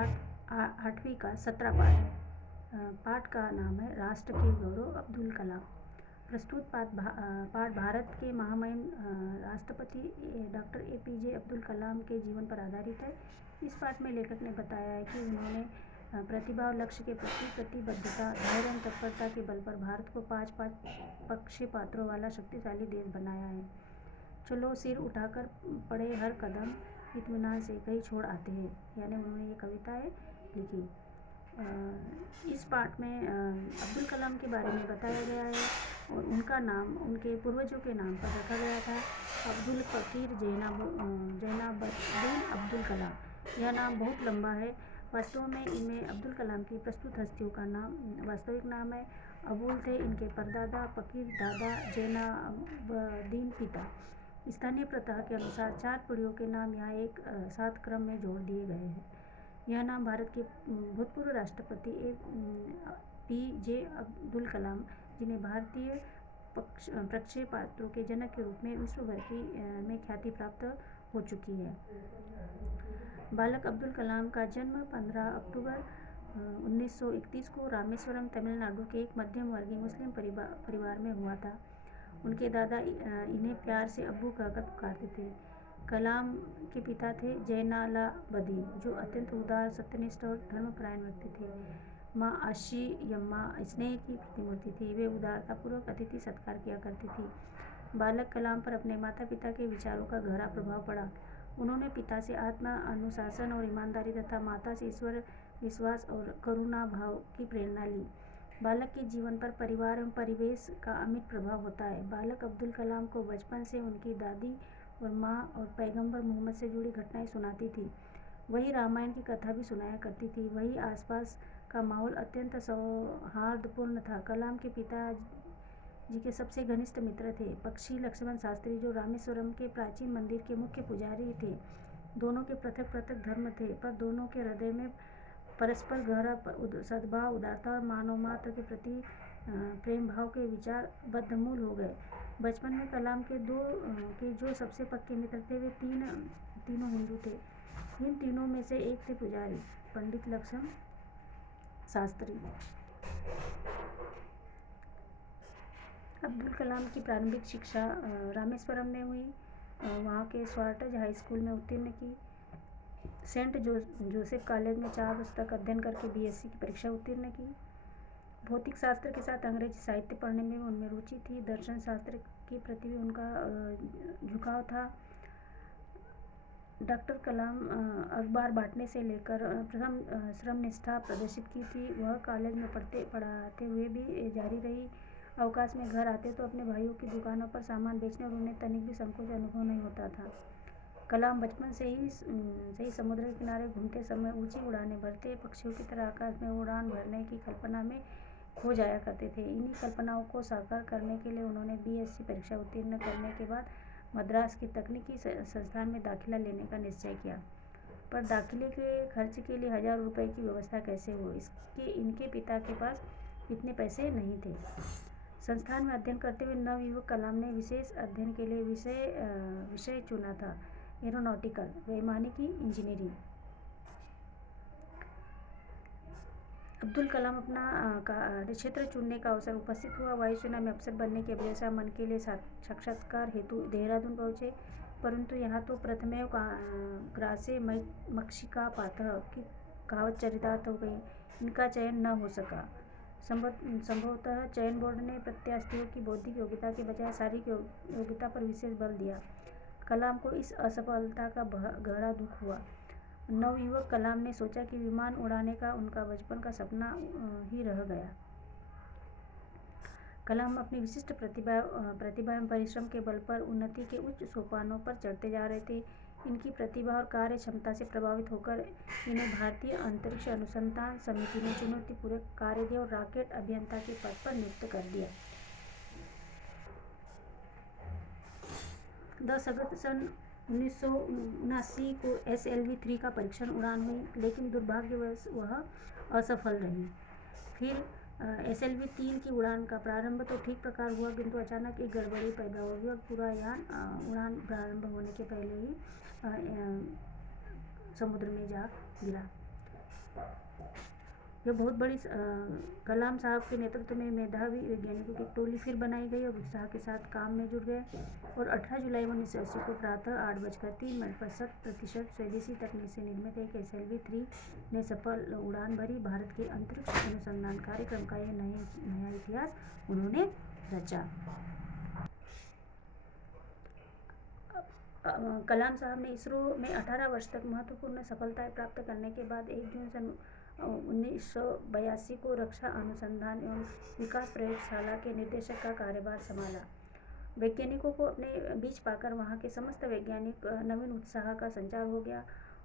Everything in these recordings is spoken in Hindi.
पाठ 8वीं का 17 पाठ है। पाठ का नाम है राष्ट्र के गौरव अब्दुल कलाम। प्रस्तुत पाठ भारत के महामहिम राष्ट्रपति डॉक्टर APJ अब्दुल कलाम के जीवन पर आधारित है। इस पाठ में लेखक ने बताया है कि उन्होंने प्रतिभा और लक्ष्य के प्रति प्रतिबद्धता, धैर्य और तत्परता के बल पर भारत को 5 पक्षपात्रों वाला शक्तिशाली देश बनाया है। चलो सिर उठाकर पड़े हर कदम इत्मीनान से कहीं छोड़ आते हैं, यानी उन्होंने ये कविताएं लिखी। इस पाठ में अब्दुल कलाम के बारे में बताया गया है और उनका नाम उनके पूर्वजों के नाम पर रखा गया था, अब्दुल फकीर जैनाबद्दीन अब्दुल कलाम। यह नाम बहुत लंबा है। वास्तव में इनमें अब्दुल कलाम की प्रस्तुत हस्तियों का वास्तविक नाम है अबुल थे इनके परदादा, फकीर दादा, जैनाबद्दीन पिता। स्थानीय प्रथा के अनुसार 4 पीढ़ियों के नाम यहाँ एक साथ क्रम में जोड़ दिए गए हैं। यह नाम भारत के भूतपूर्व राष्ट्रपति APJ अब्दुल कलाम, जिन्हें भारतीय प्रक्षेपास्त्रों के जनक के रूप में विश्व भर में ख्याति प्राप्त हो चुकी है। बालक अब्दुल कलाम का जन्म 15 अक्टूबर 1931 को रामेश्वरम, तमिलनाडु के एक मध्यम वर्गीय मुस्लिम परिवार में हुआ था। उनके दादा इन्हें प्यार से अब्बू कहकर पुकारते थे। कलाम के पिता थे जैनालाबदीन, जो अत्यंत उदार, सत्यनिष्ठ और धर्मपरायण व्यक्ति थे। माँ आशियम्मा स्नेह की प्रतिमूर्ति थी। वे उदारतापूर्वक अतिथि सत्कार किया करती थी। बालक कलाम पर अपने माता पिता के विचारों का गहरा प्रभाव पड़ा। उन्होंने पिता से आत्मा अनुशासन और ईमानदारी तथा माता से ईश्वर विश्वास और करुणा भाव की प्रेरणा ली। बालक के जीवन पर परिवार एवं परिवेश का अमिट प्रभाव होता है। बालक अब्दुल कलाम को बचपन से उनकी दादी और माँ और पैगंबर मोहम्मद से जुड़ी घटनाएं सुनाती थी। वही रामायण की कथा भी सुनाया करती थी। वही आसपास का माहौल अत्यंत सौहार्दपूर्ण था। कलाम के पिता जी के सबसे घनिष्ठ मित्र थे पक्षी लक्ष्मण शास्त्री, जो रामेश्वरम के प्राचीन मंदिर के मुख्य पुजारी थे। दोनों के पृथक पृथक धर्म थे, पर दोनों के हृदय में परस्पर गहरा सद्भाव, उदारता और मानव मात्र के प्रति प्रेम भाव के विचार बद्धमूल हो गए। बचपन में कलाम के जो सबसे पक्के मित्र थे, वे तीनों हिंदू थे। इन तीनों में से एक थे पुजारी पंडित लक्ष्मण शास्त्री। अब्दुल कलाम की प्रारंभिक शिक्षा रामेश्वरम में हुई। वहाँ के स्वार्टज हाई स्कूल में उत्तीर्ण की। सेंट जोसेफ कॉलेज में 4 वर्ष तक अध्ययन करके BSc की परीक्षा उत्तीर्ण की। भौतिक शास्त्र के साथ अंग्रेजी साहित्य पढ़ने में उनमें रुचि थी। दर्शन शास्त्र के प्रति भी उनका झुकाव था। डॉक्टर कलाम अखबार बांटने से लेकर प्रथम श्रमनिष्ठा प्रदर्शित की थी। वह कॉलेज में पढ़ाते हुए भी जारी रही। अवकाश में घर आते तो अपने भाइयों की दुकानों पर सामान बेचने और उन्हें तनिक भी संकोच अनुभव नहीं होता था। कलाम बचपन से ही समुद्र के किनारे घूमते समय ऊंची उड़ानें भरते, पक्षियों की तरह आकाश में उड़ान भरने की कल्पना में खो जाया करते थे। इन्हीं कल्पनाओं को साकार करने के लिए उन्होंने BSc परीक्षा उत्तीर्ण करने के बाद मद्रास के तकनीकी संस्थान में दाखिला लेने का निश्चय किया, पर दाखिले के खर्च के लिए 1000 रुपये की व्यवस्था कैसे हो, इनके पिता के पास इतने पैसे नहीं थे। संस्थान में अध्ययन करते हुए नवयुवक कलाम ने विशेष अध्ययन के लिए विषय चुना था एरोनॉटिकल, वैमानिकी इंजीनियरिंग। अब्दुल कलाम अपना कार्यक्षेत्र चुनने का अवसर उपस्थित हुआ। वायुसेना में अफसर बनने की अभिलाषा मन के लिए साक्षात्कार हेतु देहरादून पहुँचे, परंतु यहाँ तो प्रथमेव ग्रासे मक्षिका पातः की कहावत चरितार्थ हो गई। इनका चयन न हो सका। संभवतः चयन बोर्ड ने प्रत्याशियों की बौद्धिक योग्यता के बजाय शारीरिक योग्यता पर विशेष बल दिया। कलाम को इस असफलता का गहरा दुख हुआ। नवयुवक कलाम ने सोचा कि विमान उड़ाने का उनका बचपन का सपना ही रह गया। कलाम अपनी विशिष्ट प्रतिभा एवं परिश्रम के बल पर उन्नति के उच्च सोपानों पर चढ़ते जा रहे थे। इनकी प्रतिभा और कार्य क्षमता से प्रभावित होकर इन्हें भारतीय अंतरिक्ष अनुसंधान समिति ने चुनौतीपूर्वक कार्य दिया और रॉकेट अभियंता के पद पर नियुक्त कर दिया। 10 अगस्त सन 1979 को SLV-3 का परीक्षण उड़ान हुई, लेकिन दुर्भाग्यवश वह असफल रही। फिर SLV-3 की उड़ान का प्रारंभ तो ठीक प्रकार हुआ, किंतु अचानक एक गड़बड़ी पैदा हुई और पूरा यान उड़ान प्रारंभ होने के पहले ही समुद्र में जा गिरा। यह बहुत बड़ी कलाम साहब के नेतृत्व में मेधावी वैज्ञानिकों की टोली फिर बनाई गई और उत्साह के साथ काम में जुट गए और 18 जुलाई 1980 को प्रातः 8:03 पर 100% स्वदेशी तकनीक से निर्मित एक SLV-3 ने सफल उड़ान भरी। भारत के अंतरिक्ष अनुसंधान कार्यक्रम का यह नया इतिहास उन्होंने रचा। कलाम साहब ने इसरो में 18 वर्ष तक महत्वपूर्ण सफलताएं प्राप्त करने के बाद 1 जून सन 1982 को रक्षा अनुसंधान एवं विकास प्रयोगशाला के निदेशक का कार्यभार संभाला। वैज्ञानिकों को अपने बीच पाकर वहां के समस्त वैज्ञानिक नवीन उत्साह का संचार हो गया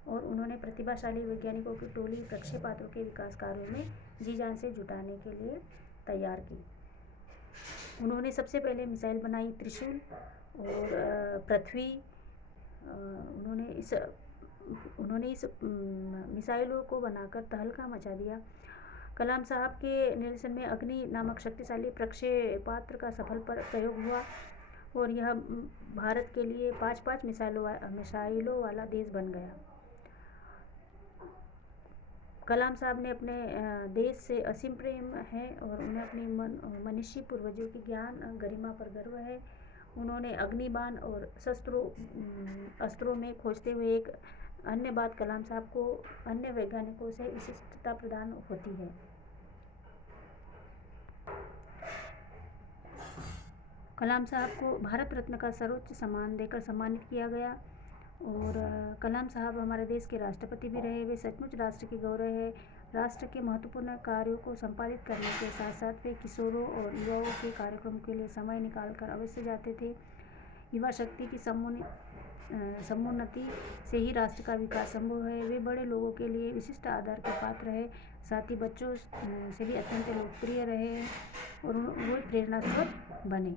और उन्होंने प्रतिभाशाली वैज्ञानिकों की टोली प्रक्षेपास्त्रों के विकास कार्यों में जी जान से जुटाने के लिए तैयार की। उन्होंने सबसे पहले मिसाइल बनाई त्रिशूल और पृथ्वी। उन्होंने इस मिसाइलों को बनाकर तहलका मचा दिया। कलाम साहब के निर्देशन में अग्नि नामक शक्तिशाली प्रक्षेपास्त्र का सफल प्रयोग हुआ और यह भारत के लिए 5-5 मिसाइलों वाला देश बन गया। कलाम साहब ने अपने देश से असीम प्रेम है और उन्हें अपनी मनीषी पूर्वजों की ज्ञान गरिमा पर गर्व है। उन्होंने अग्निबाण और अस्त्रों में खोजते हुए एक अन्य बात कलाम साहब को अन्य वैज्ञानिकों से विशिष्टता प्रदान होती है। कलाम साहब को भारत रत्न का सर्वोच्च सम्मान देकर सम्मानित किया गया और कलाम साहब हमारे देश के राष्ट्रपति भी रहे। वे सचमुच राष्ट्र की गौरव है। राष्ट्र के महत्वपूर्ण कार्यों को संपादित करने के साथ साथ वे किशोरों और युवाओं के कार्यक्रम के लिए समय निकालकर अवश्य जाते थे। युवा शक्ति की समुन्नति से ही राष्ट्र का विकास संभव है। वे बड़े लोगों के लिए विशिष्ट आदर के पात्र है, साथ ही बच्चों से भी अत्यंत लोकप्रिय रहे और वो प्रेरणा स्रोत बने।